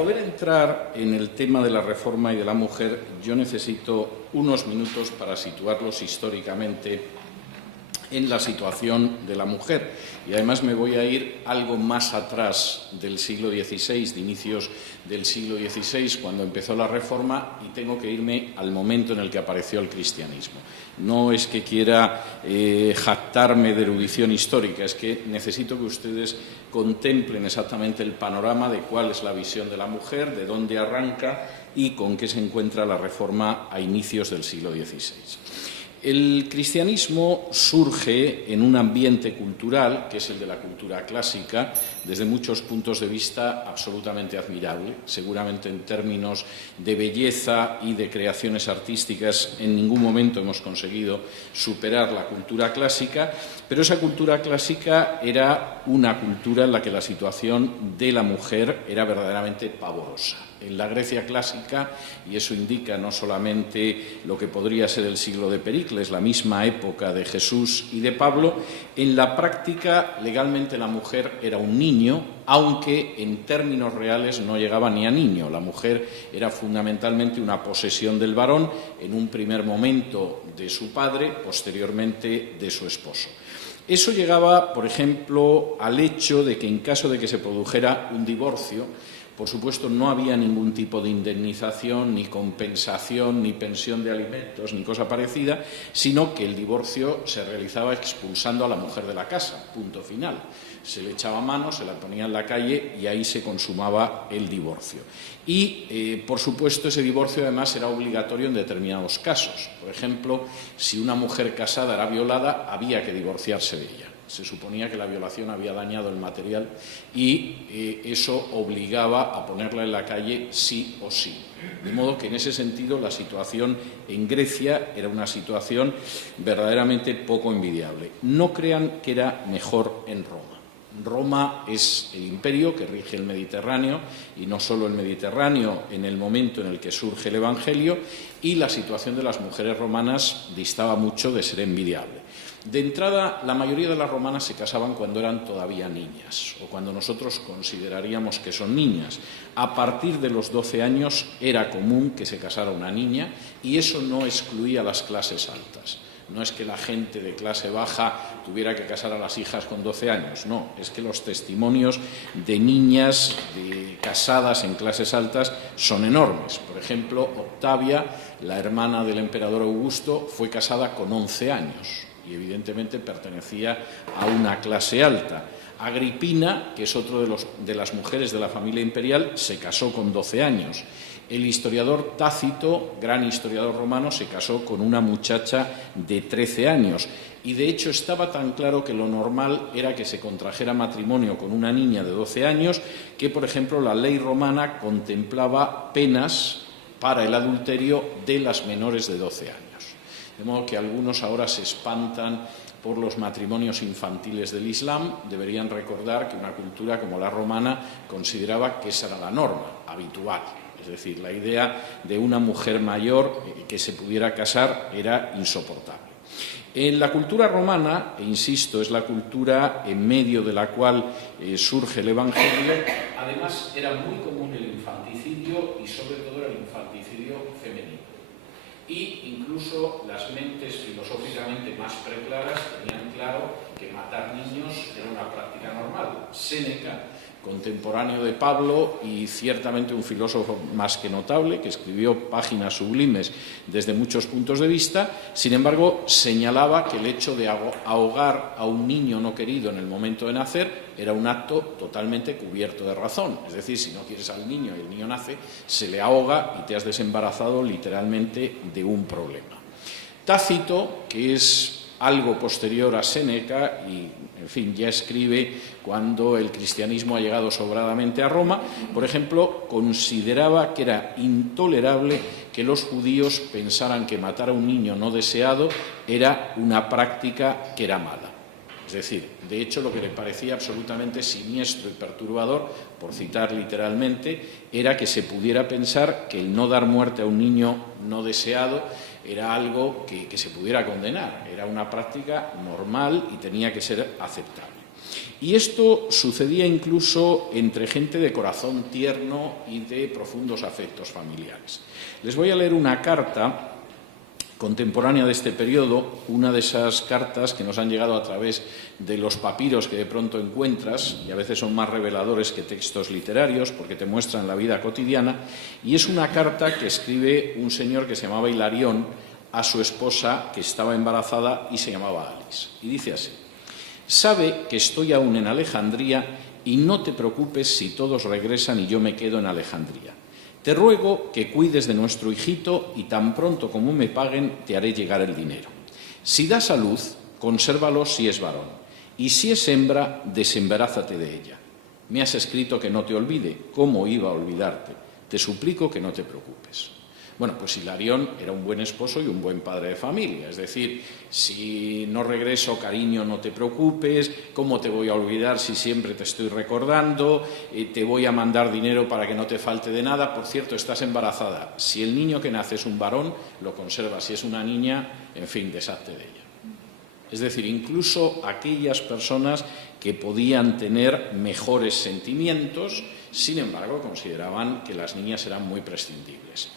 poder entrar en el tema de la reforma y de la mujer, yo necesito unos minutos para situarlos históricamente en la situación de la mujer. Y además me voy a ir algo más atrás del siglo XVI, de inicios del siglo XVI, cuando empezó la Reforma, y tengo que irme al momento en el que apareció el cristianismo. No es que quiera jactarme de erudición histórica, es que necesito que ustedes contemplen exactamente el panorama de cuál es la visión de la mujer, de dónde arranca y con qué se encuentra la Reforma a inicios del siglo XVI. El cristianismo surge en un ambiente cultural, que es el de la cultura clásica, desde muchos puntos de vista absolutamente admirable. Seguramente en términos de belleza y de creaciones artísticas en ningún momento hemos conseguido superar la cultura clásica, pero esa cultura clásica era una cultura en la que la situación de la mujer era verdaderamente pavorosa. En la Grecia clásica, y eso indica no solamente lo que podría ser el siglo de Pericles, la misma época de Jesús y de Pablo, en la práctica legalmente la mujer era un niño, aunque en términos reales no llegaba ni a niño. La mujer era fundamentalmente una posesión del varón, en un primer momento de su padre, posteriormente de su esposo. Eso llegaba, por ejemplo, al hecho de que en caso de que se produjera un divorcio, por supuesto, no había ningún tipo de indemnización, ni compensación, ni pensión de alimentos, ni cosa parecida, sino que el divorcio se realizaba expulsando a la mujer de la casa, punto final. Se le echaba mano, se la ponía en la calle y ahí se consumaba el divorcio. Y, por supuesto, ese divorcio además era obligatorio en determinados casos. Por ejemplo, si una mujer casada era violada, había que divorciarse de ella. Se suponía que la violación había dañado el material y eso obligaba a ponerla en la calle sí o sí. De modo que en ese sentido la situación en Grecia era una situación verdaderamente poco envidiable. No crean que era mejor en Roma. Roma es el imperio que rige el Mediterráneo, y no solo el Mediterráneo en el momento en el que surge el Evangelio, y la situación de las mujeres romanas distaba mucho de ser envidiable. De entrada, la mayoría de las romanas se casaban cuando eran todavía niñas, o cuando nosotros consideraríamos que son niñas. A partir de los 12 años era común que se casara una niña, y eso no excluía a las clases altas. No es que la gente de clase baja tuviera que casar a las hijas con 12 años, no, es que los testimonios de niñas casadas en clases altas son enormes. Por ejemplo, Octavia, la hermana del emperador Augusto, fue casada con 11 años y evidentemente pertenecía a una clase alta. Agripina, que es otro de las mujeres de la familia imperial, se casó con 12 años. El historiador Tácito, gran historiador romano, se casó con una muchacha de 13 años y, de hecho, estaba tan claro que lo normal era que se contrajera matrimonio con una niña de 12 años que, por ejemplo, la ley romana contemplaba penas para el adulterio de las menores de 12 años. De modo que algunos ahora se espantan por los matrimonios infantiles del Islam. Deberían recordar que una cultura como la romana consideraba que esa era la norma habitual. Es decir, la idea de una mujer mayor que se pudiera casar era insoportable. En la cultura romana, e insisto, es la cultura en medio de la cual surge el Evangelio, además era muy común el infanticidio y sobre todo el infanticidio femenino. Y incluso las mentes filosóficamente más preclaras tenían claro que matar niños era una práctica normal. Séneca, contemporáneo de Pablo y ciertamente un filósofo más que notable, que escribió páginas sublimes desde muchos puntos de vista, sin embargo, señalaba que el hecho de ahogar a un niño no querido en el momento de nacer era un acto totalmente cubierto de razón. Es decir, si no quieres al niño y el niño nace, se le ahoga y te has desembarazado literalmente de un problema. Tácito, que es algo posterior a Séneca y, en fin, ya escribe cuando el cristianismo ha llegado sobradamente a Roma, por ejemplo, consideraba que era intolerable que los judíos pensaran que matar a un niño no deseado era una práctica que era mala. Es decir, de hecho, lo que le parecía absolutamente siniestro y perturbador, por citar literalmente, era que se pudiera pensar que el no dar muerte a un niño no deseado era algo que se pudiera condenar, era una práctica normal y tenía que ser aceptable. Y esto sucedía incluso entre gente de corazón tierno y de profundos afectos familiares. Les voy a leer una carta contemporánea de este periodo, una de esas cartas que nos han llegado a través de los papiros que de pronto encuentras, y a veces son más reveladores que textos literarios porque te muestran la vida cotidiana, y es una carta que escribe un señor que se llamaba Hilarión a su esposa que estaba embarazada y se llamaba Alice. Y dice así: «Sabe que estoy aún en Alejandría y no te preocupes si todos regresan y yo me quedo en Alejandría. Te ruego que cuides de nuestro hijito y tan pronto como me paguen te haré llegar el dinero. Si das a luz, consérvalo si es varón, y si es hembra, desembarázate de ella. Me has escrito que no te olvide. ¿Cómo iba a olvidarte? Te suplico que no te preocupes». Bueno, pues Hilarión era un buen esposo y un buen padre de familia. Es decir, si no regreso, cariño, no te preocupes. ¿Cómo te voy a olvidar si siempre te estoy recordando? Te voy a mandar dinero para que no te falte de nada. Por cierto, estás embarazada. Si el niño que nace es un varón, lo conservas. Si es una niña, en fin, deshazte de ella. Es decir, incluso aquellas personas que podían tener mejores sentimientos, sin embargo, consideraban que las niñas eran muy prescindibles.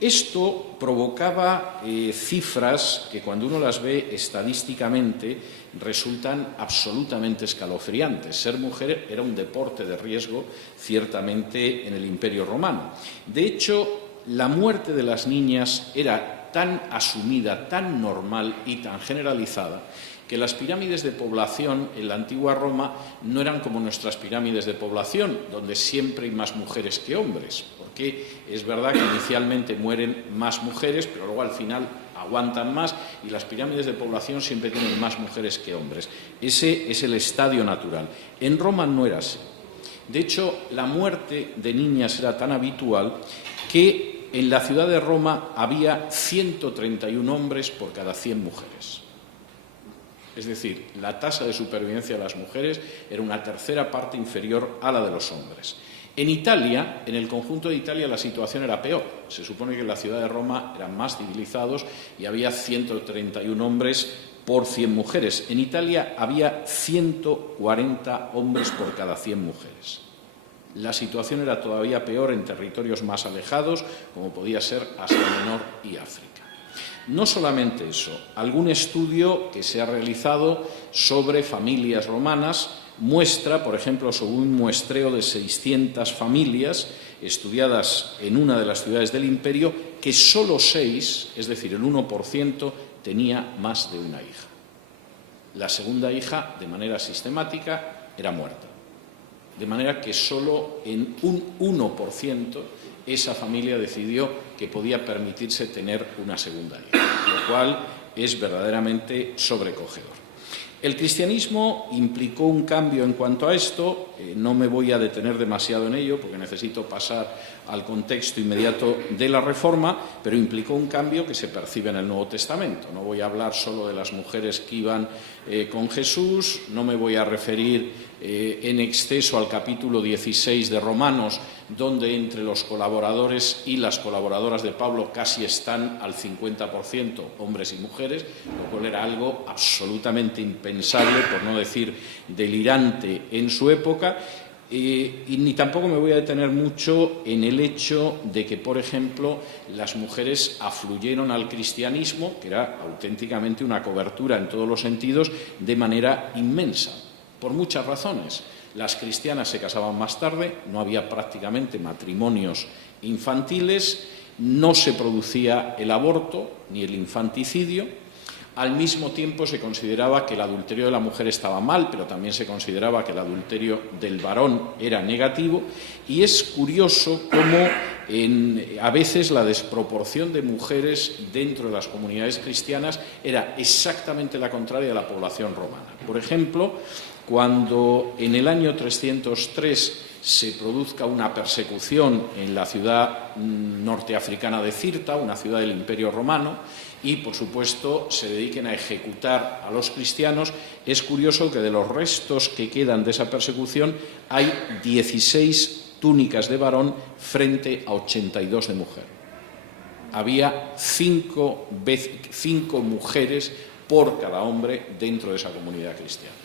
Esto provocaba cifras que cuando uno las ve estadísticamente resultan absolutamente escalofriantes. Ser mujer era un deporte de riesgo, ciertamente, en el Imperio Romano. De hecho, la muerte de las niñas era tan asumida, tan normal y tan generalizada que las pirámides de población en la antigua Roma no eran como nuestras pirámides de población, donde siempre hay más mujeres que hombres, porque es verdad que inicialmente mueren más mujeres, pero luego al final aguantan más, y las pirámides de población siempre tienen más mujeres que hombres. Ese es el estadio natural. En Roma no era así. De hecho, la muerte de niñas era tan habitual que en la ciudad de Roma había 131 hombres por cada 100 mujeres. Es decir, la tasa de supervivencia de las mujeres era una tercera parte inferior a la de los hombres. En Italia, en el conjunto de Italia, la situación era peor. Se supone que en la ciudad de Roma eran más civilizados y había 131 hombres por 100 mujeres. En Italia había 140 hombres por cada 100 mujeres. La situación era todavía peor en territorios más alejados, como podía ser Asia Menor y África. No solamente eso, algún estudio que se ha realizado sobre familias romanas muestra, por ejemplo, sobre un muestreo de 600 familias estudiadas en una de las ciudades del imperio, que solo 6, es decir, el 1%, tenía más de una hija. La segunda hija, de manera sistemática, era muerta. De manera que solo en un 1% esa familia decidió que podía permitirse tener una segunda hija, lo cual es verdaderamente sobrecogedor. El cristianismo implicó un cambio en cuanto a esto. No me voy a detener demasiado en ello porque necesito pasar al contexto inmediato de la Reforma, pero implicó un cambio que se percibe en el Nuevo Testamento. No voy a hablar solo de las mujeres que iban con Jesús, no me voy a referir en exceso al capítulo 16 de Romanos, donde entre los colaboradores y las colaboradoras de Pablo casi están al 50% hombres y mujeres, lo cual era algo absolutamente impensable, por no decir delirante en su época. Y ni tampoco me voy a detener mucho en el hecho de que, por ejemplo, las mujeres afluyeron al cristianismo, que era auténticamente una cobertura en todos los sentidos, de manera inmensa, por muchas razones. Las cristianas se casaban más tarde, no había prácticamente matrimonios infantiles, no se producía el aborto ni el infanticidio. Al mismo tiempo se consideraba que el adulterio de la mujer estaba mal, pero también se consideraba que el adulterio del varón era negativo, y es curioso cómo a veces la desproporción de mujeres dentro de las comunidades cristianas era exactamente la contraria de la población romana. Por ejemplo, cuando en el año 303 se produzca una persecución en la ciudad norteafricana de Cirta, una ciudad del Imperio Romano, y, por supuesto, se dediquen a ejecutar a los cristianos, es curioso que de los restos que quedan de esa persecución hay 16 túnicas de varón frente a 82 de mujer. Había 5 mujeres por cada hombre dentro de esa comunidad cristiana.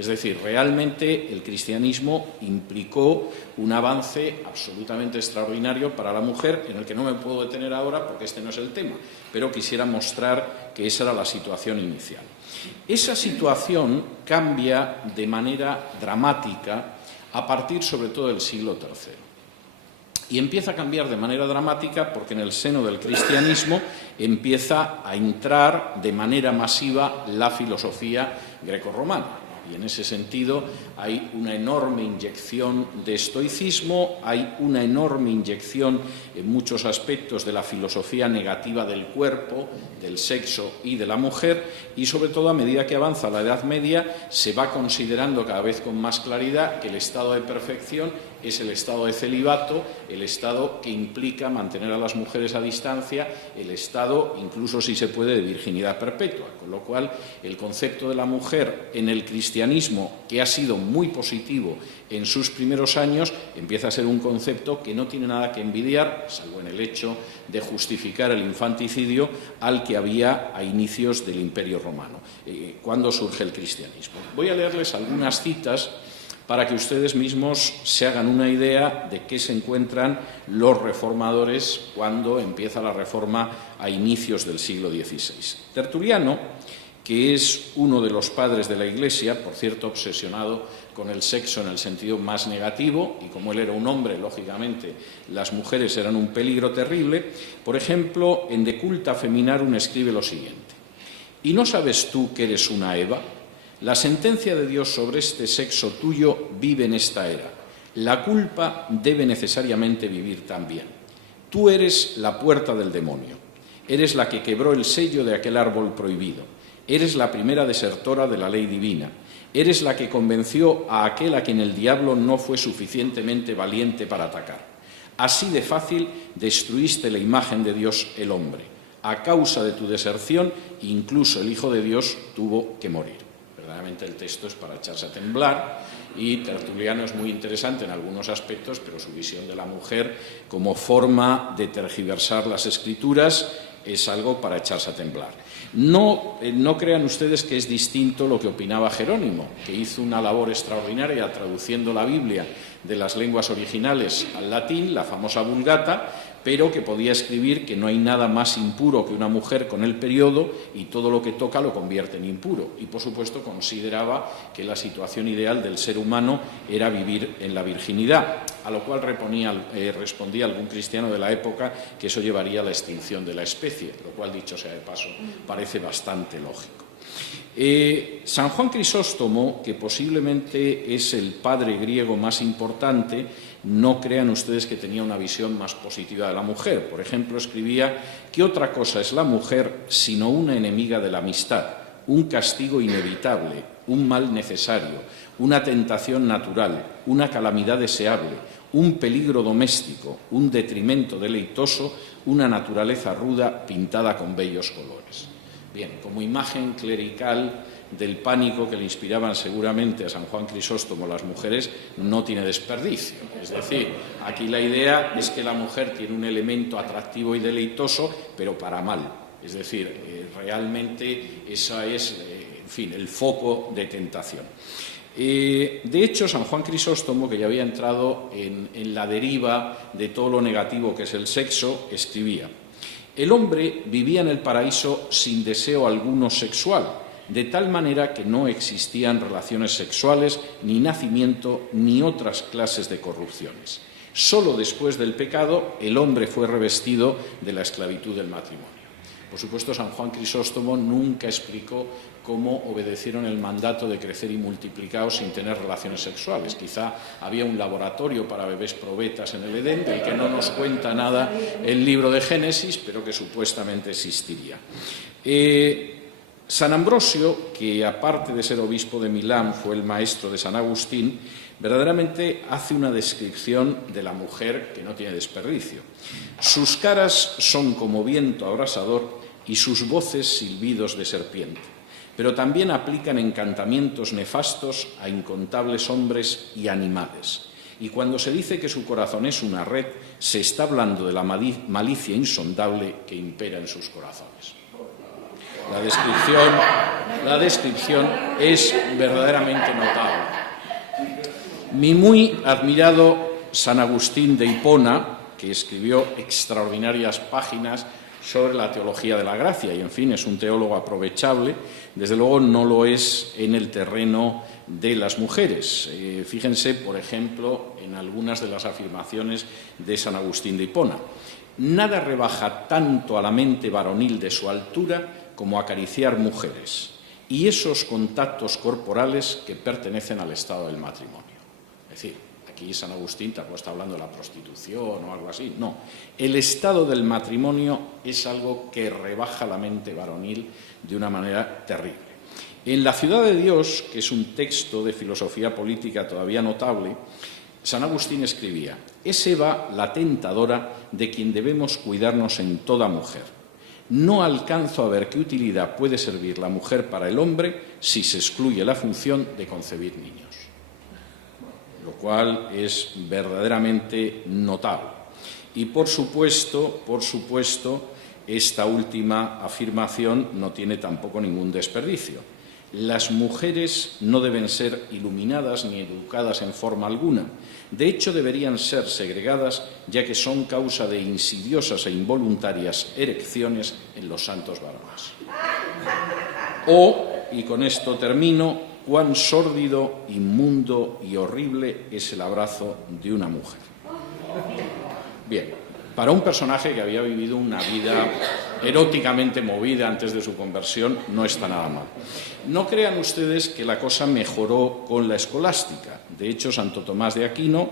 Es decir, realmente el cristianismo implicó un avance absolutamente extraordinario para la mujer, en el que no me puedo detener ahora porque este no es el tema, pero quisiera mostrar que esa era la situación inicial. Esa situación cambia de manera dramática a partir sobre todo del siglo III. Y empieza a cambiar de manera dramática porque en el seno del cristianismo empieza a entrar de manera masiva la filosofía grecorromana. Y en ese sentido hay una enorme inyección de estoicismo, hay una enorme inyección en muchos aspectos de la filosofía negativa del cuerpo, del sexo y de la mujer, y sobre todo a medida que avanza la Edad Media se va considerando cada vez con más claridad que el estado de perfección es el estado de celibato, el estado que implica mantener a las mujeres a distancia, el estado, incluso si se puede, de virginidad perpetua. Con lo cual, el concepto de la mujer en el cristianismo, que ha sido muy positivo en sus primeros años, empieza a ser un concepto que no tiene nada que envidiar, salvo en el hecho de justificar el infanticidio al que había a inicios del Imperio Romano, cuando surge el cristianismo. Voy a leerles algunas citas para que ustedes mismos se hagan una idea de qué se encuentran los reformadores cuando empieza la Reforma a inicios del siglo XVI. Tertuliano, que es uno de los padres de la Iglesia, por cierto obsesionado con el sexo en el sentido más negativo, y como él era un hombre, lógicamente las mujeres eran un peligro terrible, por ejemplo, en De Culta Feminarum escribe lo siguiente: ¿y no sabes tú que eres una Eva? La sentencia de Dios sobre este sexo tuyo vive en esta era. La culpa debe necesariamente vivir también. Tú eres la puerta del demonio. Eres la que quebró el sello de aquel árbol prohibido. Eres la primera desertora de la ley divina. Eres la que convenció a aquel a quien el diablo no fue suficientemente valiente para atacar. Así de fácil destruiste la imagen de Dios el hombre. A causa de tu deserción, incluso el Hijo de Dios tuvo que morir. Verdaderamente el texto es para echarse a temblar, y Tertuliano es muy interesante en algunos aspectos, pero su visión de la mujer como forma de tergiversar las Escrituras es algo para echarse a temblar. No crean ustedes que es distinto lo que opinaba Jerónimo, que hizo una labor extraordinaria traduciendo la Biblia de las lenguas originales al latín, la famosa Vulgata, pero que podía escribir que no hay nada más impuro que una mujer con el periodo y todo lo que toca lo convierte en impuro. Y, por supuesto, consideraba que la situación ideal del ser humano era vivir en la virginidad, a lo cual respondía algún cristiano de la época que eso llevaría a la extinción de la especie, lo cual, dicho sea de paso, parece bastante lógico. San Juan Crisóstomo, que posiblemente es el padre griego más importante, no crean ustedes que tenía una visión más positiva de la mujer. Por ejemplo, escribía: ¿qué otra cosa es la mujer sino una enemiga de la amistad, un castigo inevitable, un mal necesario, una tentación natural, una calamidad deseable, un peligro doméstico, un detrimento deleitoso, una naturaleza ruda pintada con bellos colores? Bien, como imagen clerical del pánico que le inspiraban seguramente a San Juan Crisóstomo las mujeres, no tiene desperdicio. Es decir, aquí la idea es que la mujer tiene un elemento atractivo y deleitoso, pero para mal. Es decir, realmente esa es, el foco de tentación. De hecho, San Juan Crisóstomo, que ya había entrado en la deriva de todo lo negativo que es el sexo, escribía: el hombre vivía en el paraíso sin deseo alguno sexual, de tal manera que no existían relaciones sexuales, ni nacimiento, ni otras clases de corrupciones. Solo después del pecado el hombre fue revestido de la esclavitud del matrimonio. Por supuesto, San Juan Crisóstomo nunca explicó cómo obedecieron el mandato de crecer y multiplicaos sin tener relaciones sexuales. Quizá había un laboratorio para bebés probetas en el Edén, del que no nos cuenta nada el libro de Génesis, pero que supuestamente existiría. San Ambrosio, que aparte de ser obispo de Milán fue el maestro de San Agustín, verdaderamente hace una descripción de la mujer que no tiene desperdicio. Sus caras son como viento abrasador y sus voces silbidos de serpiente, pero también aplican encantamientos nefastos a incontables hombres y animales. Y cuando se dice que su corazón es una red, se está hablando de la malicia insondable que impera en sus corazones. La descripción es verdaderamente notable. Mi muy admirado San Agustín de Hipona, que escribió extraordinarias páginas sobre la teología de la gracia y, en fin, es un teólogo aprovechable, desde luego no lo es en el terreno de las mujeres. Fíjense, por ejemplo, en algunas de las afirmaciones de San Agustín de Hipona. Nada rebaja tanto a la mente varonil de su altura como acariciar mujeres y esos contactos corporales que pertenecen al estado del matrimonio. Es decir, aquí San Agustín tampoco está hablando de la prostitución o algo así, no. El estado del matrimonio es algo que rebaja la mente varonil de una manera terrible. En La ciudad de Dios, que es un texto de filosofía política todavía notable, San Agustín escribía: «Es Eva la tentadora de quien debemos cuidarnos en toda mujer. No alcanzo a ver qué utilidad puede servir la mujer para el hombre si se excluye la función de concebir niños». Lo cual es verdaderamente notable. Y, por supuesto, esta última afirmación no tiene tampoco ningún desperdicio. Las mujeres no deben ser iluminadas ni educadas en forma alguna. De hecho, deberían ser segregadas, ya que son causa de insidiosas e involuntarias erecciones en los santos varones. O, y con esto termino, cuán sórdido, inmundo y horrible es el abrazo de una mujer. Bien, para un personaje que había vivido una vida eróticamente movida antes de su conversión, no está nada mal. No crean ustedes que la cosa mejoró con la escolástica. De hecho, Santo Tomás de Aquino,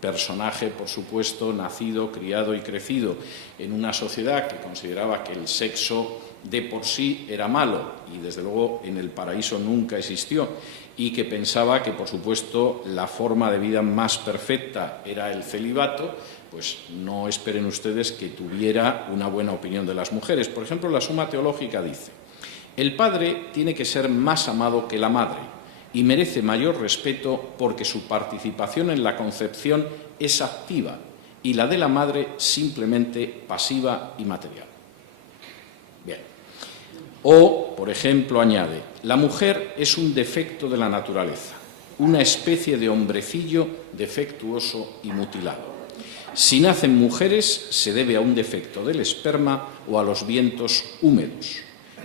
personaje, por supuesto, nacido, criado y crecido en una sociedad que consideraba que el sexo de por sí era malo y, desde luego, en el paraíso nunca existió, y que pensaba que, por supuesto, la forma de vida más perfecta era el celibato, pues no esperen ustedes que tuviera una buena opinión de las mujeres. Por ejemplo, la Suma Teológica dice: «El padre tiene que ser más amado que la madre y merece mayor respeto porque su participación en la concepción es activa y la de la madre simplemente pasiva y material». Bien. O, por ejemplo, añade: «La mujer es un defecto de la naturaleza, una especie de hombrecillo defectuoso y mutilado. Si nacen mujeres, se debe a un defecto del esperma o a los vientos húmedos.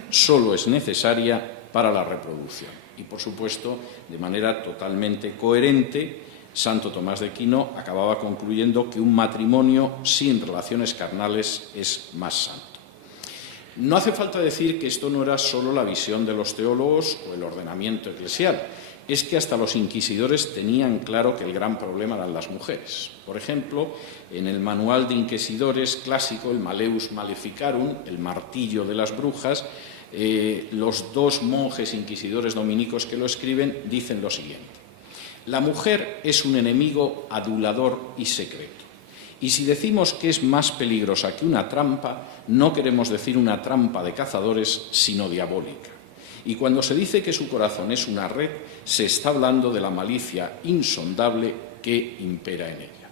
Solo es necesaria para la reproducción». Y, por supuesto, de manera totalmente coherente, Santo Tomás de Aquino acababa concluyendo que un matrimonio sin relaciones carnales es más santo. No hace falta decir que esto no era solo la visión de los teólogos o el ordenamiento eclesial. Es que hasta los inquisidores tenían claro que el gran problema eran las mujeres. Por ejemplo, en el manual de inquisidores clásico, el Maleus Maleficarum, el martillo de las brujas, los dos monjes inquisidores dominicos que lo escriben dicen lo siguiente: «La mujer es un enemigo adulador y secreto. Y si decimos que es más peligrosa que una trampa, no queremos decir una trampa de cazadores, sino diabólica. Y cuando se dice que su corazón es una red, se está hablando de la malicia insondable que impera en ella».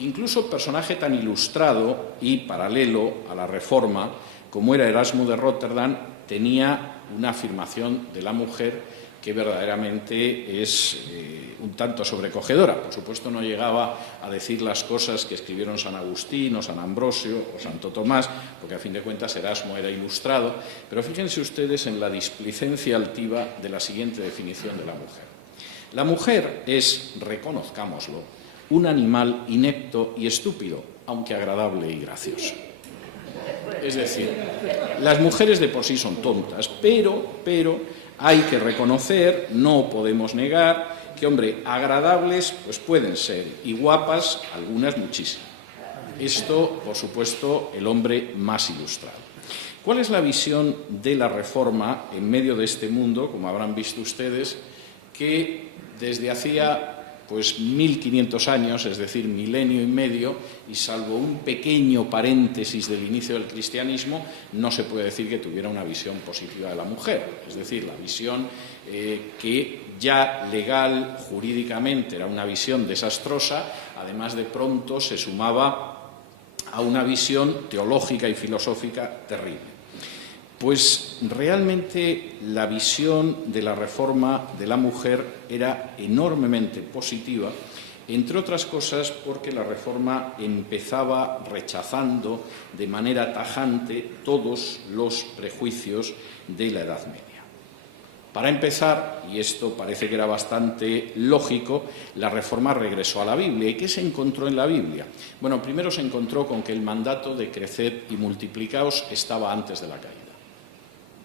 Incluso personaje tan ilustrado y paralelo a la Reforma como era Erasmo de Róterdam tenía una afirmación de la mujer que verdaderamente es un tanto sobrecogedora. Por supuesto, no llegaba a decir las cosas que escribieron San Agustín o San Ambrosio o Santo Tomás, porque a fin de cuentas Erasmo era ilustrado, pero fíjense ustedes en la displicencia altiva de la siguiente definición de la mujer. La mujer es, reconozcámoslo, un animal inepto y estúpido, aunque agradable y gracioso. Es decir, las mujeres de por sí son tontas, pero hay que reconocer, no podemos negar, que, hombre, agradables pues pueden ser, y guapas algunas muchísimas. Esto, por supuesto, el hombre más ilustrado. ¿Cuál es la visión de la Reforma en medio de este mundo, como habrán visto ustedes, que desde hacía 1500 años, es decir, milenio y medio, y salvo un pequeño paréntesis del inicio del cristianismo, no se puede decir que tuviera una visión positiva de la mujer? Es decir, la visión que ya legal, jurídicamente, era una visión desastrosa, además de pronto se sumaba a una visión teológica y filosófica terrible. Pues realmente la visión de la reforma de la mujer era enormemente positiva, entre otras cosas porque la reforma empezaba rechazando de manera tajante todos los prejuicios de la Edad Media. Para empezar, y esto parece que era bastante lógico, la reforma regresó a la Biblia. ¿Y qué se encontró en la Biblia? Bueno, primero se encontró con que el mandato de creced y multiplicaos estaba antes de la caída.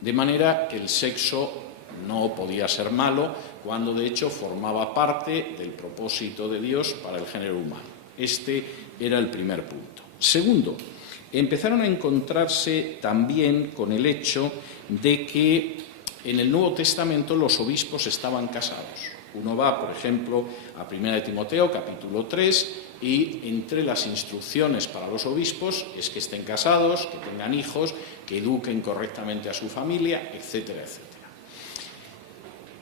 De manera que el sexo no podía ser malo, cuando de hecho formaba parte del propósito de Dios para el género humano. Este era el primer punto. Segundo, empezaron a encontrarse también con el hecho de que en el Nuevo Testamento los obispos estaban casados. Uno va, por ejemplo, a 1 de Timoteo, capítulo 3, y entre las instrucciones para los obispos es que estén casados, que tengan hijos, que eduquen correctamente a su familia, etcétera, etcétera.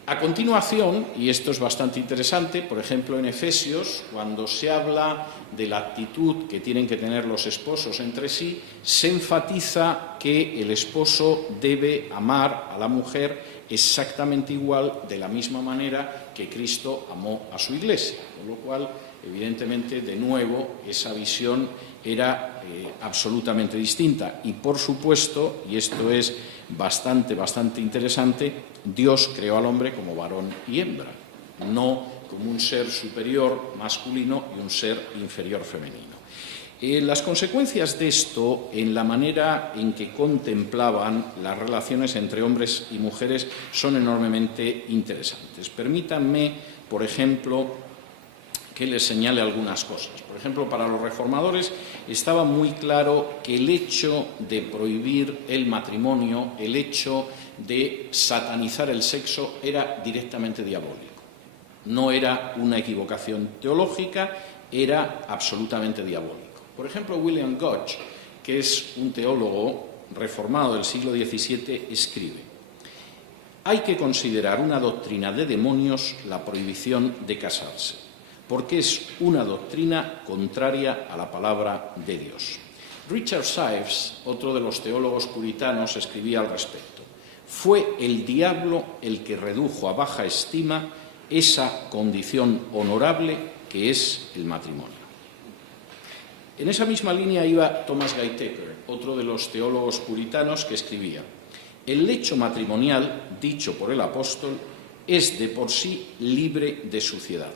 A continuación, y esto es bastante interesante, por ejemplo en Efesios, cuando se habla de la actitud que tienen que tener los esposos entre sí, se enfatiza que el esposo debe amar a la mujer exactamente igual, de la misma manera que Cristo amó a su Iglesia, con lo cual, evidentemente, de nuevo, esa visión era absolutamente distinta. Y, por supuesto, y esto es bastante bastante Dios creó al hombre como varón y hembra, no como un ser superior masculino y un ser inferior femenino. Las consecuencias de esto en la manera en que contemplaban las relaciones entre hombres y mujeres son enormemente interesantes. Permítanme, por ejemplo, que les señale algunas cosas. Por ejemplo, para los reformadores estaba muy claro que el hecho de prohibir el matrimonio, el hecho de satanizar el sexo, era directamente diabólico. No era una equivocación teológica, era absolutamente diabólico. Por ejemplo, William Gotch, que es un teólogo reformado del siglo XVII, escribe: hay que considerar una doctrina de demonios la prohibición de casarse, porque es una doctrina contraria a la palabra de Dios. Richard Sives, otro de los teólogos puritanos, escribía al respecto: fue el diablo el que redujo a baja estima esa condición honorable que es el matrimonio. En esa misma línea iba Thomas Gaitheker, otro de los teólogos puritanos, que escribía: el lecho matrimonial, dicho por el apóstol, es de por sí libre de suciedad.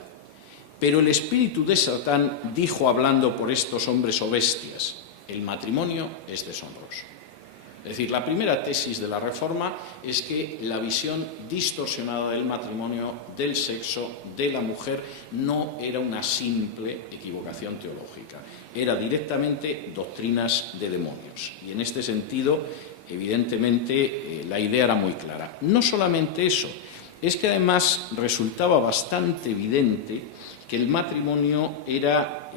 Pero el espíritu de Satán dijo, hablando por estos hombres o bestias: el matrimonio es deshonroso. Es decir, la primera tesis de la Reforma es que la visión distorsionada del matrimonio, del sexo, de la mujer, no era una simple equivocación teológica, era directamente doctrinas de demonios. Y en este sentido, evidentemente, la idea era muy clara. No solamente eso, es que además resultaba bastante evidente que el matrimonio era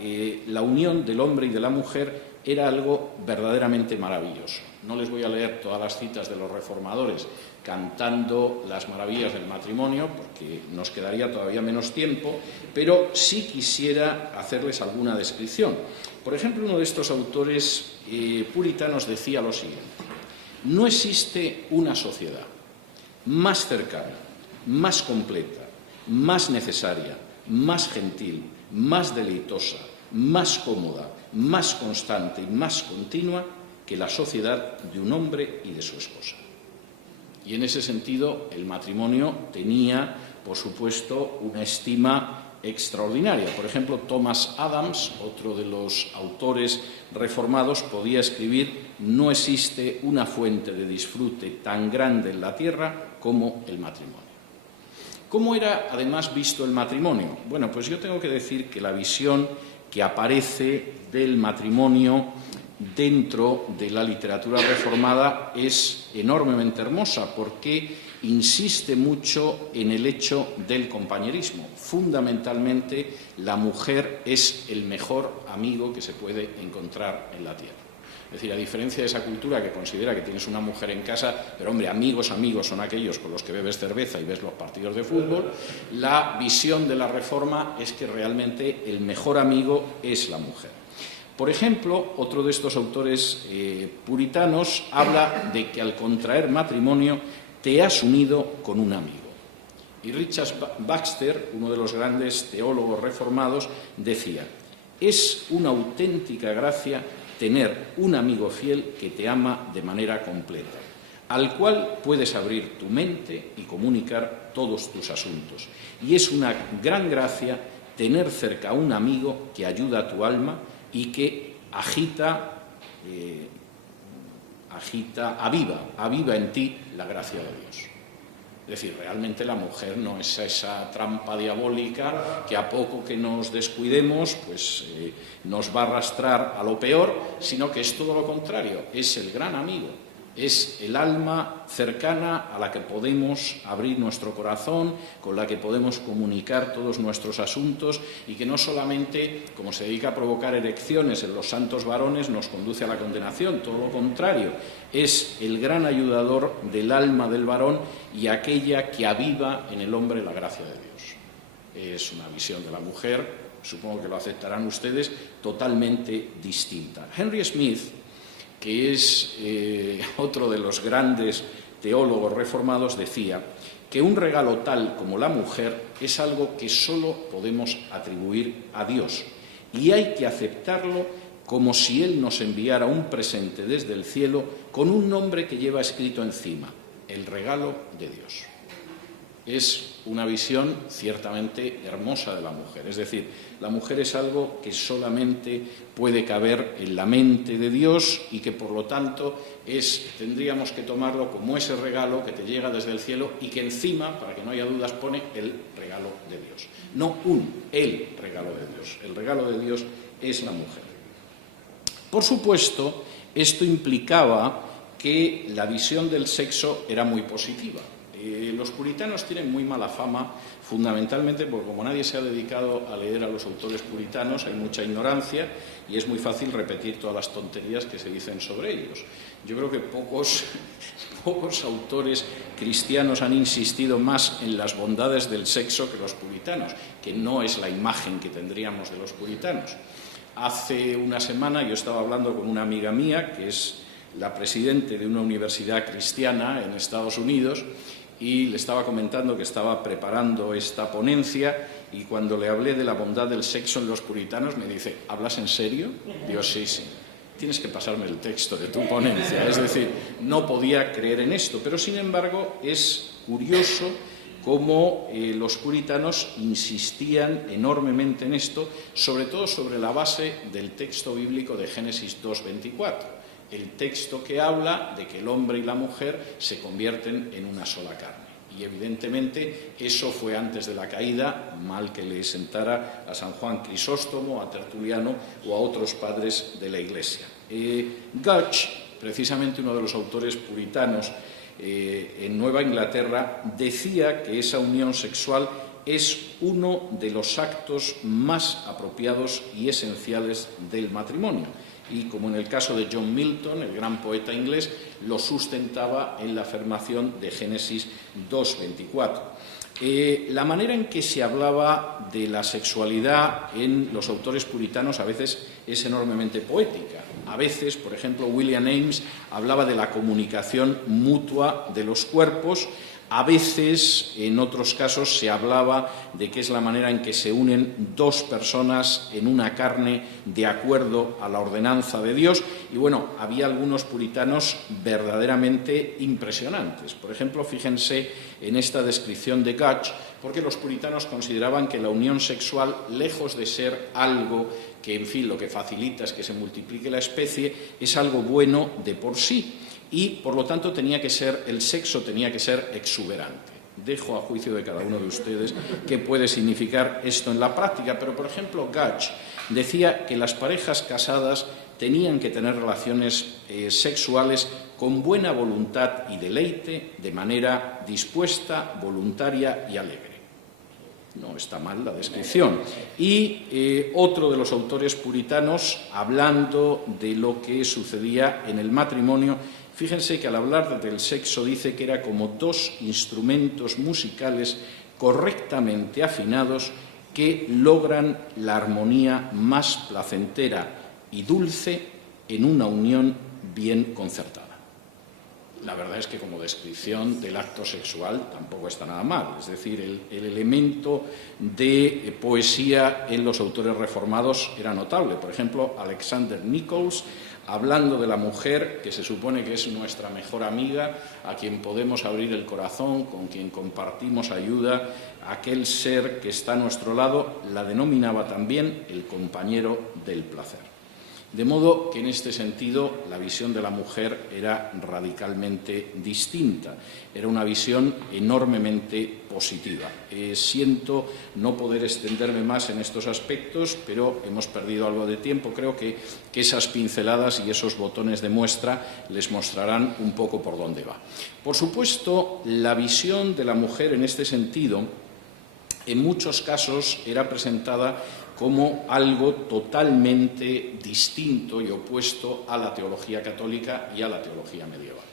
la unión del hombre y de la mujer, era algo verdaderamente maravilloso. No les voy a leer todas las citas de los reformadores cantando las maravillas del matrimonio, porque nos quedaría todavía menos tiempo, pero sí quisiera hacerles alguna descripción. Por ejemplo, uno de estos autores puritanos decía lo siguiente: no existe una sociedad más cercana, más completa, más necesaria, más gentil, más deleitosa, más cómoda, más constante y más continua que la sociedad de un hombre y de su esposa. Y en ese sentido el matrimonio tenía, por supuesto, una estima extraordinaria. Por ejemplo, Thomas Adams, otro de los autores reformados, podía escribir: no existe una fuente de disfrute tan grande en la tierra como el matrimonio. ¿Cómo era además visto el matrimonio? Bueno, pues yo tengo que decir que la visión que aparece del matrimonio dentro de la literatura reformada es enormemente hermosa, porque insiste mucho en el hecho del compañerismo. Fundamentalmente, la mujer es el mejor amigo que se puede encontrar en la tierra. Es decir, a diferencia de esa cultura que considera que tienes una mujer en casa, pero hombre, amigos son aquellos con los que bebes cerveza y ves los partidos de fútbol, la visión de la Reforma es que realmente el mejor amigo es la mujer. Por ejemplo, otro de estos autores puritanos habla de que al contraer matrimonio te has unido con un amigo. Y Richard Baxter, uno de los grandes teólogos reformados, decía: es una auténtica gracia tener un amigo fiel que te ama de manera completa, al cual puedes abrir tu mente y comunicar todos tus asuntos. Y es una gran gracia tener cerca a un amigo que ayuda a tu alma y que aviva en ti la gracia de Dios. Es decir, realmente la mujer no es esa trampa diabólica que a poco que nos descuidemos pues nos va a arrastrar a lo peor, sino que es todo lo contrario, es el gran amigo, es el alma cercana a la que podemos abrir nuestro corazón, con la que podemos comunicar todos nuestros asuntos y que no solamente, como se dedica a provocar erecciones en los santos varones, nos conduce a la condenación, todo lo contrario, es el gran ayudador del alma del varón y aquella que aviva en el hombre la gracia de Dios. Es una visión de la mujer, supongo que lo aceptarán ustedes, totalmente distinta. Henry Smith, que es otro de los grandes teólogos reformados, decía que un regalo tal como la mujer es algo que solo podemos atribuir a Dios y hay que aceptarlo como si Él nos enviara un presente desde el cielo con un nombre que lleva escrito encima: el regalo de Dios. Es una visión ciertamente hermosa de la mujer, es decir, la mujer es algo que solamente puede caber en la mente de Dios y que por lo tanto tendríamos que tomarlo como ese regalo que te llega desde el cielo y que encima, para que no haya dudas, pone el regalo de Dios. No el regalo de Dios. El regalo de Dios es la mujer. Por supuesto, esto implicaba que la visión del sexo era muy positiva. Los puritanos tienen muy mala fama, fundamentalmente porque como nadie se ha dedicado a leer a los autores puritanos, hay mucha ignorancia y es muy fácil repetir todas las tonterías que se dicen sobre ellos. Yo creo que pocos autores cristianos han insistido más en las bondades del sexo que los puritanos, que no es la imagen que tendríamos de los puritanos. Hace una semana yo estaba hablando con una amiga mía, que es la presidente de una universidad cristiana en Estados Unidos, y le estaba comentando que estaba preparando esta ponencia y cuando le hablé de la bondad del sexo en los puritanos me dice: ¿hablas en serio? Digo, sí. Tienes que pasarme el texto de tu ponencia. Es decir, no podía creer en esto, pero sin embargo es curioso cómo los puritanos insistían enormemente en esto, sobre todo sobre la base del texto bíblico de Génesis 2:24. El texto que habla de que el hombre y la mujer se convierten en una sola carne. Y evidentemente eso fue antes de la caída, mal que le sentara a San Juan Crisóstomo, a Tertuliano o a otros padres de la Iglesia. Gutch, precisamente uno de los autores puritanos en Nueva Inglaterra, decía que esa unión sexual es uno de los actos más apropiados y esenciales del matrimonio. Y como en el caso de John Milton, el gran poeta inglés, lo sustentaba en la afirmación de Génesis 2:24. La manera en que se hablaba de la sexualidad en los autores puritanos a veces es enormemente poética. A veces, por ejemplo, William Ames hablaba de la comunicación mutua de los cuerpos. A veces, en otros casos, se hablaba de que es la manera en que se unen dos personas en una carne de acuerdo a la ordenanza de Dios. Y bueno, había algunos puritanos verdaderamente impresionantes. Por ejemplo, fíjense en esta descripción de Gutch, porque los puritanos consideraban que la unión sexual, lejos de ser algo que, en fin, lo que facilita es que se multiplique la especie, es algo bueno de por sí. Y, por lo tanto, el sexo tenía que ser exuberante. Dejo a juicio de cada uno de ustedes qué puede significar esto en la práctica, pero, por ejemplo, Gutch decía que las parejas casadas tenían que tener relaciones sexuales con buena voluntad y deleite, de manera dispuesta, voluntaria y alegre. No está mal la descripción. Y otro de los autores puritanos, hablando de lo que sucedía en el matrimonio, fíjense que al hablar del sexo dice que era como dos instrumentos musicales correctamente afinados que logran la armonía más placentera y dulce en una unión bien concertada. La verdad es que como descripción del acto sexual tampoco está nada mal. Es decir, el elemento de poesía en los autores reformados era notable. Por ejemplo, Alexander Nichols, hablando de la mujer, que se supone que es nuestra mejor amiga, a quien podemos abrir el corazón, con quien compartimos ayuda, aquel ser que está a nuestro lado, la denominaba también el compañero del placer. De modo que en este sentido la visión de la mujer era radicalmente distinta, era una visión enormemente positiva. Siento no poder extenderme más en estos aspectos, pero hemos perdido algo de tiempo. Creo que esas pinceladas y esos botones de muestra les mostrarán un poco por dónde va. Por supuesto, la visión de la mujer en este sentido, en muchos casos, era presentada como algo totalmente distinto y opuesto a la teología católica y a la teología medieval,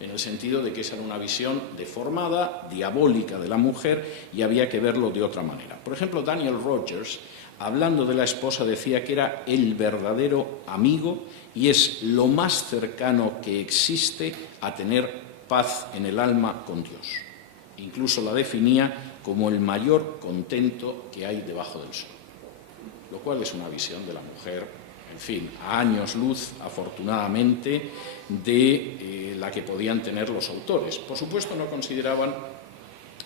en el sentido de que esa era una visión deformada, diabólica de la mujer, y había que verlo de otra manera. Por ejemplo, Daniel Rogers, hablando de la esposa, decía que era el verdadero amigo y es lo más cercano que existe a tener paz en el alma con Dios. Incluso la definía como el mayor contento que hay debajo del sol. Lo cual es una visión de la mujer, en fin, a años luz, afortunadamente, de la que podían tener los autores. Por supuesto, no consideraban,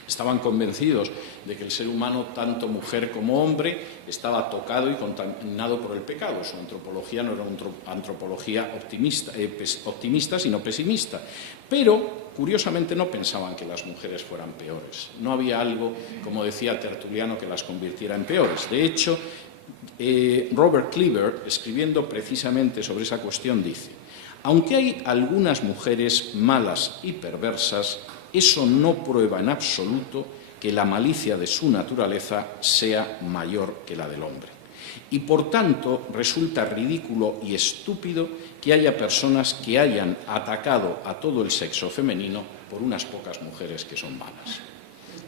estaban convencidos de que el ser humano, tanto mujer como hombre, estaba tocado y contaminado por el pecado. Su antropología no era una antropología optimista, sino pesimista. Pero, curiosamente, no pensaban que las mujeres fueran peores. No había algo, como decía Tertuliano, que las convirtiera en peores. De hecho, Robert Cleaver, escribiendo precisamente sobre esa cuestión, dice: aunque hay algunas mujeres malas y perversas, eso no prueba en absoluto que la malicia de su naturaleza sea mayor que la del hombre. Y por tanto resulta ridículo y estúpido que haya personas que hayan atacado a todo el sexo femenino por unas pocas mujeres que son malas.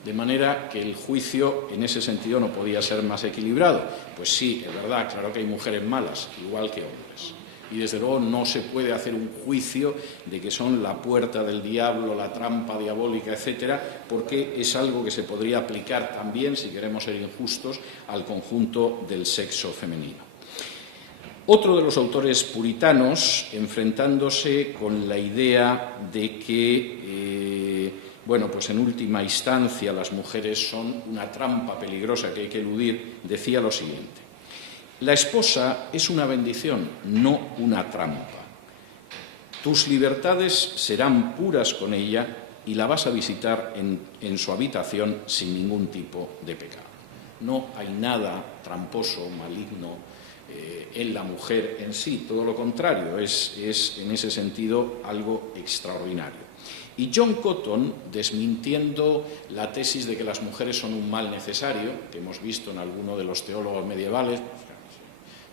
De manera que el juicio en ese sentido no podía ser más equilibrado. Pues sí, es verdad, claro que hay mujeres malas, igual que hombres. Y desde luego no se puede hacer un juicio de que son la puerta del diablo, la trampa diabólica, etcétera, porque es algo que se podría aplicar también, si queremos ser injustos, al conjunto del sexo femenino. Otro de los autores puritanos, enfrentándose con la idea de que bueno, pues en última instancia las mujeres son una trampa peligrosa que hay que eludir, decía lo siguiente: la esposa es una bendición, no una trampa. Tus libertades serán puras con ella y la vas a visitar en su habitación sin ningún tipo de pecado. No hay nada tramposo, maligno en la mujer en sí, todo lo contrario, es en ese sentido algo extraordinario. Y John Cotton, desmintiendo la tesis de que las mujeres son un mal necesario, que hemos visto en alguno de los teólogos medievales,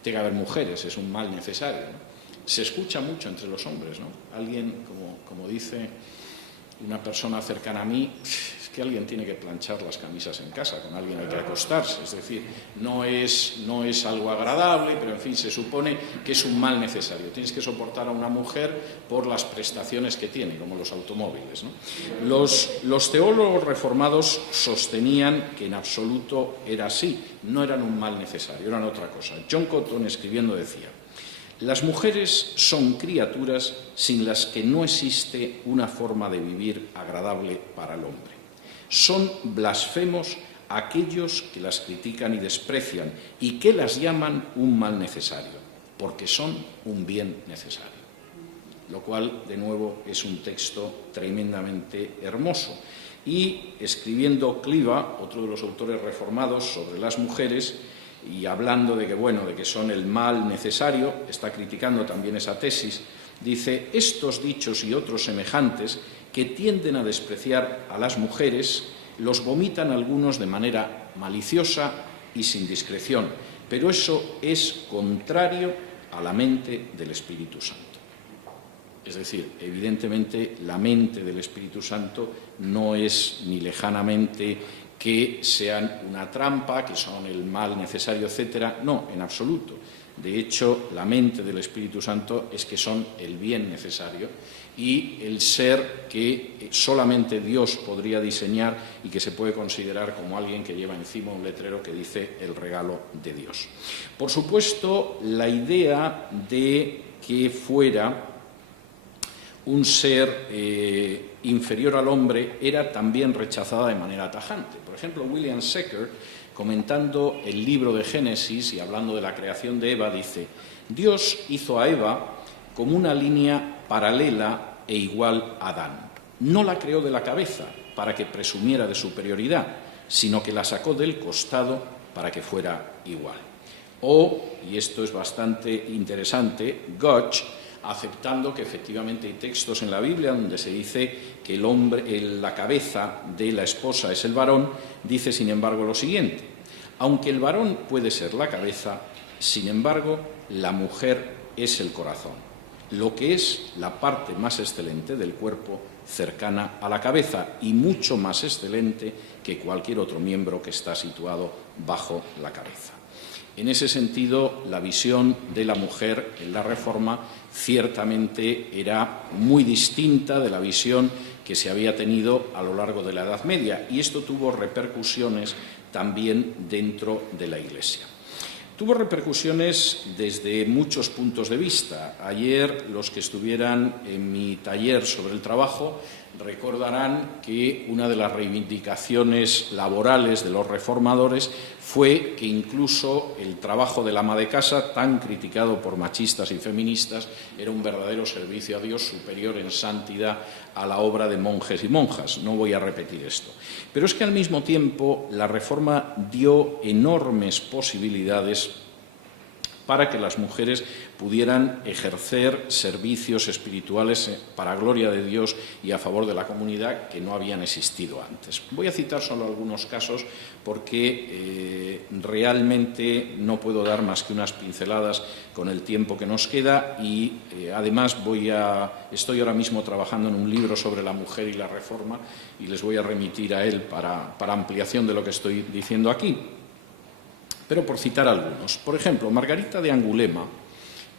tiene que haber mujeres, es un mal necesario, ¿no? Se escucha mucho entre los hombres, ¿no? Alguien, como dice una persona cercana a mí, es que alguien tiene que planchar las camisas en casa, con alguien hay que acostarse, es decir, no es algo agradable, pero en fin, se supone que es un mal necesario. Tienes que soportar a una mujer por las prestaciones que tiene, como los automóviles, ¿no? Los teólogos reformados sostenían que en absoluto era así, no eran un mal necesario, eran otra cosa. John Cotton, escribiendo, decía: las mujeres son criaturas sin las que no existe una forma de vivir agradable para el hombre. Son blasfemos aquellos que las critican y desprecian y que las llaman un mal necesario, porque son un bien necesario. Lo cual, de nuevo, es un texto tremendamente hermoso. Y escribiendo Cliva, otro de los autores reformados, sobre las mujeres, y hablando de que son el mal necesario, está criticando también esa tesis, dice: estos dichos y otros semejantes que tienden a despreciar a las mujeres los vomitan algunos de manera maliciosa y sin discreción, pero eso es contrario a la mente del Espíritu Santo. Es decir, evidentemente la mente del Espíritu Santo no es ni lejanamente que sean una trampa, que son el mal necesario, etcétera. No, en absoluto. De hecho, la mente del Espíritu Santo es que son el bien necesario y el ser que solamente Dios podría diseñar y que se puede considerar como alguien que lleva encima un letrero que dice el regalo de Dios. Por supuesto, la idea de que fuera un ser inferior al hombre era también rechazada de manera tajante. Por ejemplo, William Secker, comentando el libro de Génesis y hablando de la creación de Eva, dice: Dios hizo a Eva como una línea paralela e igual a Adán. No la creó de la cabeza para que presumiera de superioridad, sino que la sacó del costado para que fuera igual. O, y esto es bastante interesante, Gotch, aceptando que efectivamente hay textos en la Biblia donde se dice que el hombre, la cabeza de la esposa es el varón, dice sin embargo lo siguiente: aunque el varón puede ser la cabeza, sin embargo la mujer es el corazón, lo que es la parte más excelente del cuerpo cercana a la cabeza y mucho más excelente que cualquier otro miembro que está situado bajo la cabeza. En ese sentido, la visión de la mujer en la Reforma ciertamente era muy distinta de la visión que se había tenido a lo largo de la Edad Media, y esto tuvo repercusiones también dentro de la Iglesia. Tuvo repercusiones desde muchos puntos de vista. Ayer, los que estuvieran en mi taller sobre el trabajo recordarán que una de las reivindicaciones laborales de los reformadores fue que incluso el trabajo del ama de casa, tan criticado por machistas y feministas, era un verdadero servicio a Dios superior en santidad a la obra de monjes y monjas. No voy a repetir esto. Pero es que al mismo tiempo la Reforma dio enormes posibilidades para que las mujeres pudieran ejercer servicios espirituales para gloria de Dios y a favor de la comunidad que no habían existido antes. Voy a citar solo algunos casos porque realmente no puedo dar más que unas pinceladas con el tiempo que nos queda y además estoy ahora mismo trabajando en un libro sobre la mujer y la Reforma y les voy a remitir a él para ampliación de lo que estoy diciendo aquí. Pero por citar algunos, por ejemplo, Margarita de Angulema,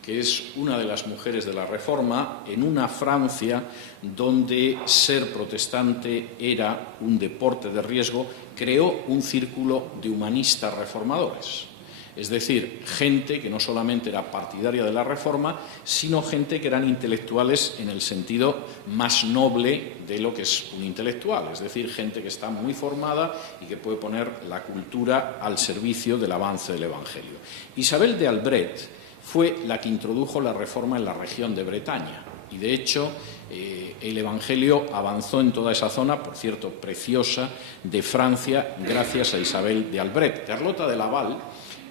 que es una de las mujeres de la Reforma, en una Francia donde ser protestante era un deporte de riesgo, creó un círculo de humanistas reformadores. Es decir, gente que no solamente era partidaria de la Reforma, sino gente que eran intelectuales en el sentido más noble de lo que es un intelectual, es decir, gente que está muy formada y que puede poner la cultura al servicio del avance del Evangelio. Isabel de Albret fue la que introdujo la Reforma en la región de Bretaña y, de hecho, el Evangelio avanzó en toda esa zona, por cierto, preciosa, de Francia, gracias a Isabel de Albret. Carlota de Laval,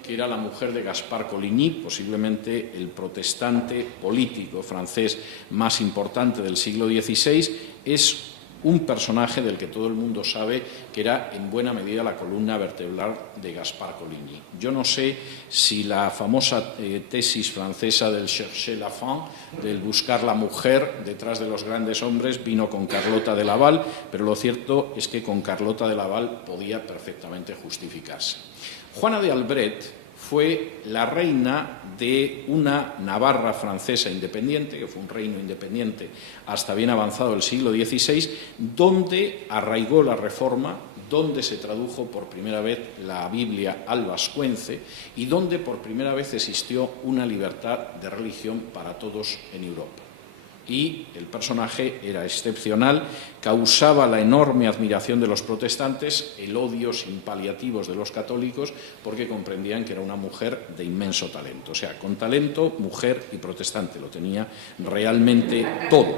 que era la mujer de Gaspar Coligny, posiblemente el protestante político francés más importante del siglo XVI, es un personaje del que todo el mundo sabe que era en buena medida la columna vertebral de Gaspar Coligny. Yo no sé si la famosa tesis francesa del chercher la femme, del buscar la mujer detrás de los grandes hombres, vino con Carlota de Laval, pero lo cierto es que con Carlota de Laval podía perfectamente justificarse. Juana de Albret fue la reina de una Navarra francesa independiente, que fue un reino independiente hasta bien avanzado el siglo XVI, donde arraigó la Reforma, donde se tradujo por primera vez la Biblia al vascuence y donde por primera vez existió una libertad de religión para todos en Europa. Y el personaje era excepcional, causaba la enorme admiración de los protestantes, el odio sin paliativos de los católicos, porque comprendían que era una mujer de inmenso talento. O sea, con talento, mujer y protestante, lo tenía realmente todo.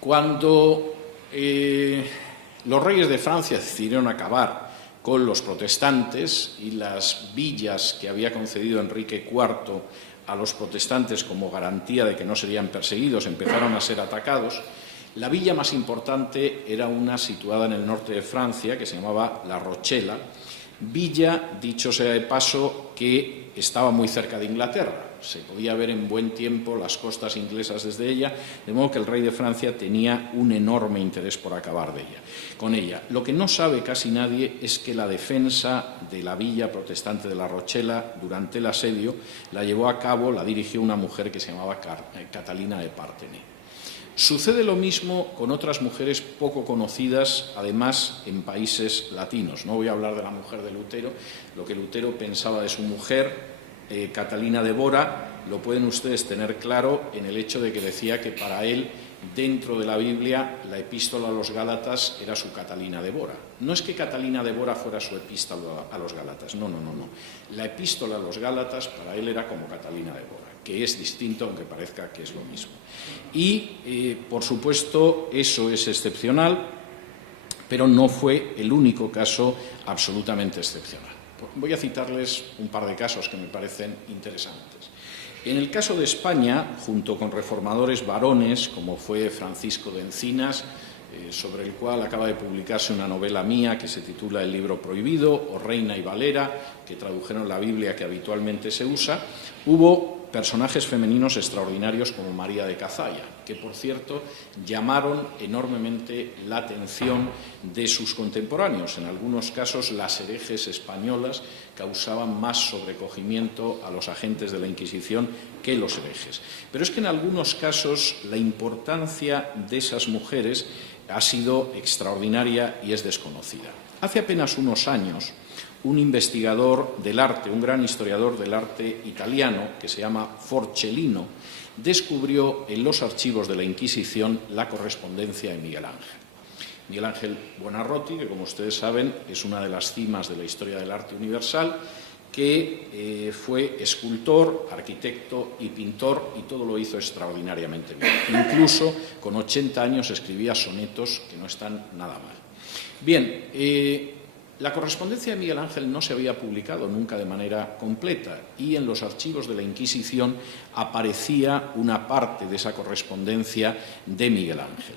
Cuando los reyes de Francia decidieron acabar con los protestantes y las villas que había concedido Enrique IV a los protestantes como garantía de que no serían perseguidos, empezaron a ser atacados. La villa más importante era una situada en el norte de Francia, que se llamaba La Rochela, Villa, dicho sea de paso, que estaba muy cerca de Inglaterra. Se podía ver en buen tiempo las costas inglesas desde ella, de modo que el rey de Francia tenía un enorme interés por acabar con ella. Lo que no sabe casi nadie es que la defensa de la villa protestante de La Rochela durante el asedio la llevó a cabo, la dirigió una mujer que se llamaba Catalina de Parthenay. Sucede lo mismo con otras mujeres poco conocidas, además en países latinos. No voy a hablar de la mujer de Lutero, lo que Lutero pensaba de su mujer, Catalina de Bora, lo pueden ustedes tener claro en el hecho de que decía que para él, dentro de la Biblia, la epístola a los Gálatas era su Catalina de Bora. No es que Catalina de Bora fuera su epístola a los Gálatas, no. La epístola a los Gálatas para él era como Catalina de Bora, que es distinto, aunque parezca que es lo mismo. Y, por supuesto, eso es excepcional, pero no fue el único caso absolutamente excepcional. Voy a citarles un par de casos que me parecen interesantes. En el caso de España, junto con reformadores varones, como fue Francisco de Encinas, sobre el cual acaba de publicarse una novela mía que se titula El libro prohibido, o Reina y Valera, que tradujeron la Biblia que habitualmente se usa, hubo personajes femeninos extraordinarios como María de Cazalla, que, por cierto, llamaron enormemente la atención de sus contemporáneos. En algunos casos, las herejes españolas causaban más sobrecogimiento a los agentes de la Inquisición que los herejes. Pero es que en algunos casos la importancia de esas mujeres ha sido extraordinaria y es desconocida. Hace apenas unos años, un investigador del arte, un gran historiador del arte italiano, que se llama Forcellino, descubrió en los archivos de la Inquisición la correspondencia de Miguel Ángel. Miguel Ángel Buonarroti, que como ustedes saben es una de las cimas de la historia del arte universal, que fue escultor, arquitecto y pintor, y todo lo hizo extraordinariamente bien. Incluso con 80 años escribía sonetos que no están nada mal. Bien, la correspondencia de Miguel Ángel no se había publicado nunca de manera completa y en los archivos de la Inquisición aparecía una parte de esa correspondencia de Miguel Ángel.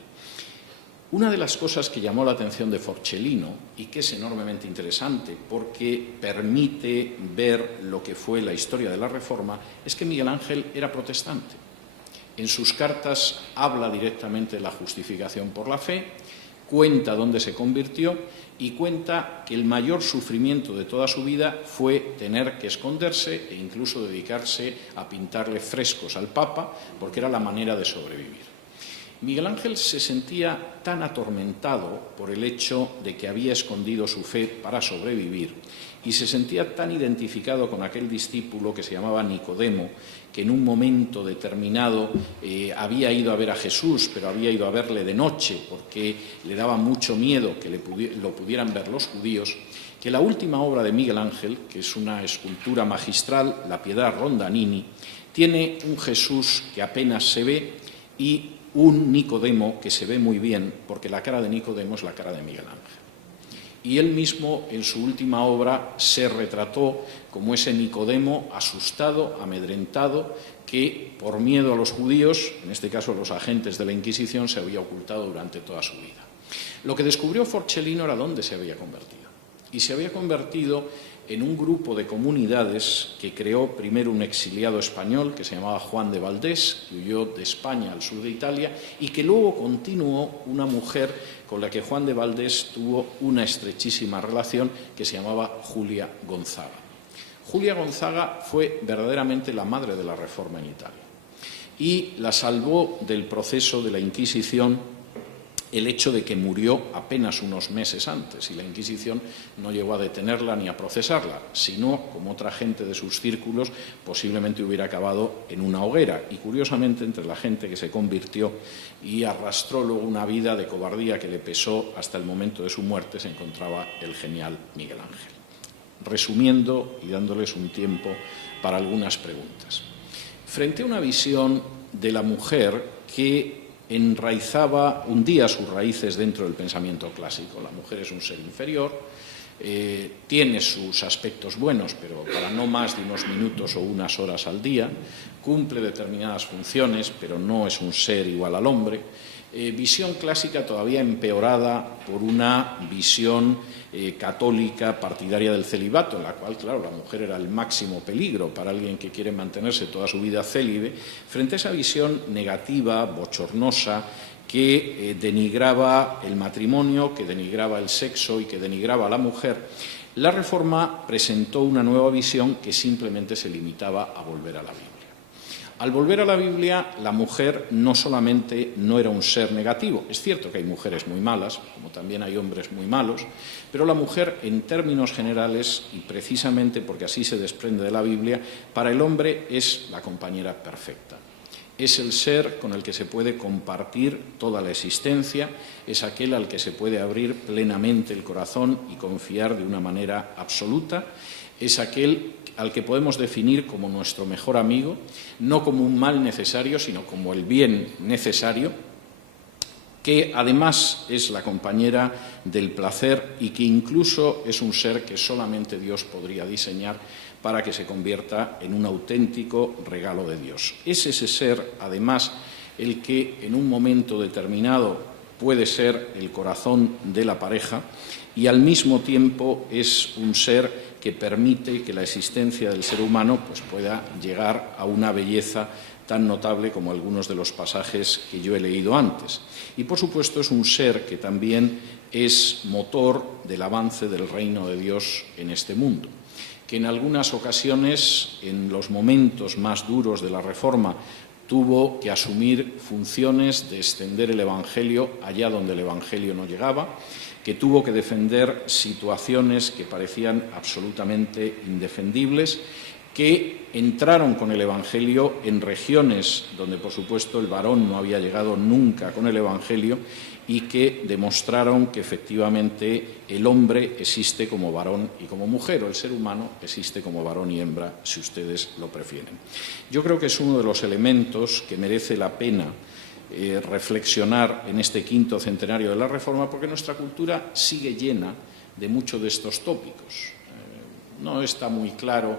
Una de las cosas que llamó la atención de Forcellino y que es enormemente interesante porque permite ver lo que fue la historia de la Reforma es que Miguel Ángel era protestante. En sus cartas habla directamente de la justificación por la fe, cuenta dónde se convirtió y cuenta que el mayor sufrimiento de toda su vida fue tener que esconderse e incluso dedicarse a pintarle frescos al Papa porque era la manera de sobrevivir. Miguel Ángel se sentía tan atormentado por el hecho de que había escondido su fe para sobrevivir y se sentía tan identificado con aquel discípulo que se llamaba Nicodemo, que en un momento determinado había ido a ver a Jesús, pero había ido a verle de noche porque le daba mucho miedo que lo pudieran ver los judíos, que la última obra de Miguel Ángel, que es una escultura magistral, La Piedad Rondanini, tiene un Jesús que apenas se ve y un Nicodemo que se ve muy bien, porque la cara de Nicodemo es la cara de Miguel Ángel. Y él mismo, en su última obra, se retrató como ese Nicodemo asustado, amedrentado, que por miedo a los judíos, en este caso a los agentes de la Inquisición, se había ocultado durante toda su vida. Lo que descubrió Forcellino era dónde se había convertido. Y se había convertido en un grupo de comunidades que creó primero un exiliado español que se llamaba Juan de Valdés, que huyó de España al sur de Italia, y que luego continuó una mujer con la que Juan de Valdés tuvo una estrechísima relación que se llamaba Julia Gonzaga. Julia Gonzaga fue verdaderamente la madre de la Reforma en Italia y la salvó del proceso de la Inquisición el hecho de que murió apenas unos meses antes y la Inquisición no llegó a detenerla ni a procesarla, sino, como otra gente de sus círculos, posiblemente hubiera acabado en una hoguera. Y curiosamente, entre la gente que se convirtió y arrastró luego una vida de cobardía que le pesó hasta el momento de su muerte, se encontraba el genial Miguel Ángel. Resumiendo y dándoles un tiempo para algunas preguntas. Frente a una visión de la mujer que hundía sus raíces dentro del pensamiento clásico. La mujer es un ser inferior, tiene sus aspectos buenos, pero para no más de unos minutos o unas horas al día, cumple determinadas funciones, pero no es un ser igual al hombre, visión clásica todavía empeorada por una visión católica partidaria del celibato, en la cual, claro, la mujer era el máximo peligro para alguien que quiere mantenerse toda su vida célibe, frente a esa visión negativa, bochornosa, que denigraba el matrimonio, que denigraba el sexo y que denigraba a la mujer. La Reforma presentó una nueva visión que simplemente se limitaba a volver a la Biblia. Al volver a la Biblia, la mujer no solamente no era un ser negativo, es cierto que hay mujeres muy malas, como también hay hombres muy malos, pero la mujer, en términos generales, y precisamente porque así se desprende de la Biblia, para el hombre es la compañera perfecta. Es el ser con el que se puede compartir toda la existencia, es aquel al que se puede abrir plenamente el corazón y confiar de una manera absoluta, es aquel al que podemos definir como nuestro mejor amigo, no como un mal necesario, sino como el bien necesario, que además es la compañera del placer y que incluso es un ser que solamente Dios podría diseñar para que se convierta en un auténtico regalo de Dios. Es ese ser, además, el que en un momento determinado puede ser el corazón de la pareja y al mismo tiempo es un ser que permite que la existencia del ser humano pues, pueda llegar a una belleza tan notable como algunos de los pasajes que yo he leído antes. Y, por supuesto, es un ser que también es motor del avance del reino de Dios en este mundo, que en algunas ocasiones, en los momentos más duros de la Reforma, tuvo que asumir funciones de extender el Evangelio allá donde el Evangelio no llegaba, que tuvo que defender situaciones que parecían absolutamente indefendibles, que entraron con el Evangelio en regiones donde, por supuesto, el varón no había llegado nunca con el Evangelio y que demostraron que efectivamente el hombre existe como varón y como mujer, o el ser humano existe como varón y hembra, si ustedes lo prefieren. Yo creo que es uno de los elementos que merece la pena reflexionar en este quinto centenario de la Reforma, porque nuestra cultura sigue llena de muchos de estos tópicos. No está muy claro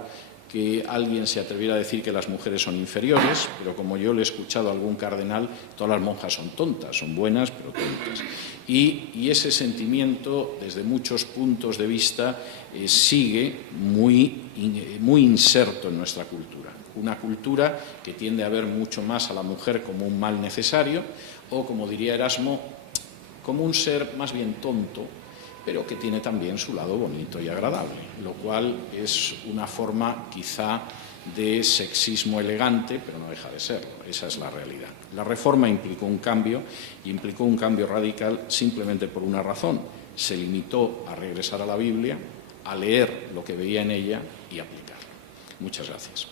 que alguien se atreviera a decir que las mujeres son inferiores, pero como yo le he escuchado a algún cardenal, todas las monjas son tontas, son buenas, pero tontas. Y ese sentimiento, desde muchos puntos de vista, sigue muy inserto en nuestra cultura. Una cultura que tiende a ver mucho más a la mujer como un mal necesario o, como diría Erasmo, como un ser más bien tonto, pero que tiene también su lado bonito y agradable, lo cual es una forma quizá de sexismo elegante, pero no deja de serlo, esa es la realidad. La Reforma implicó un cambio radical simplemente por una razón: se limitó a regresar a la Biblia, a leer lo que veía en ella y aplicarlo. Muchas gracias.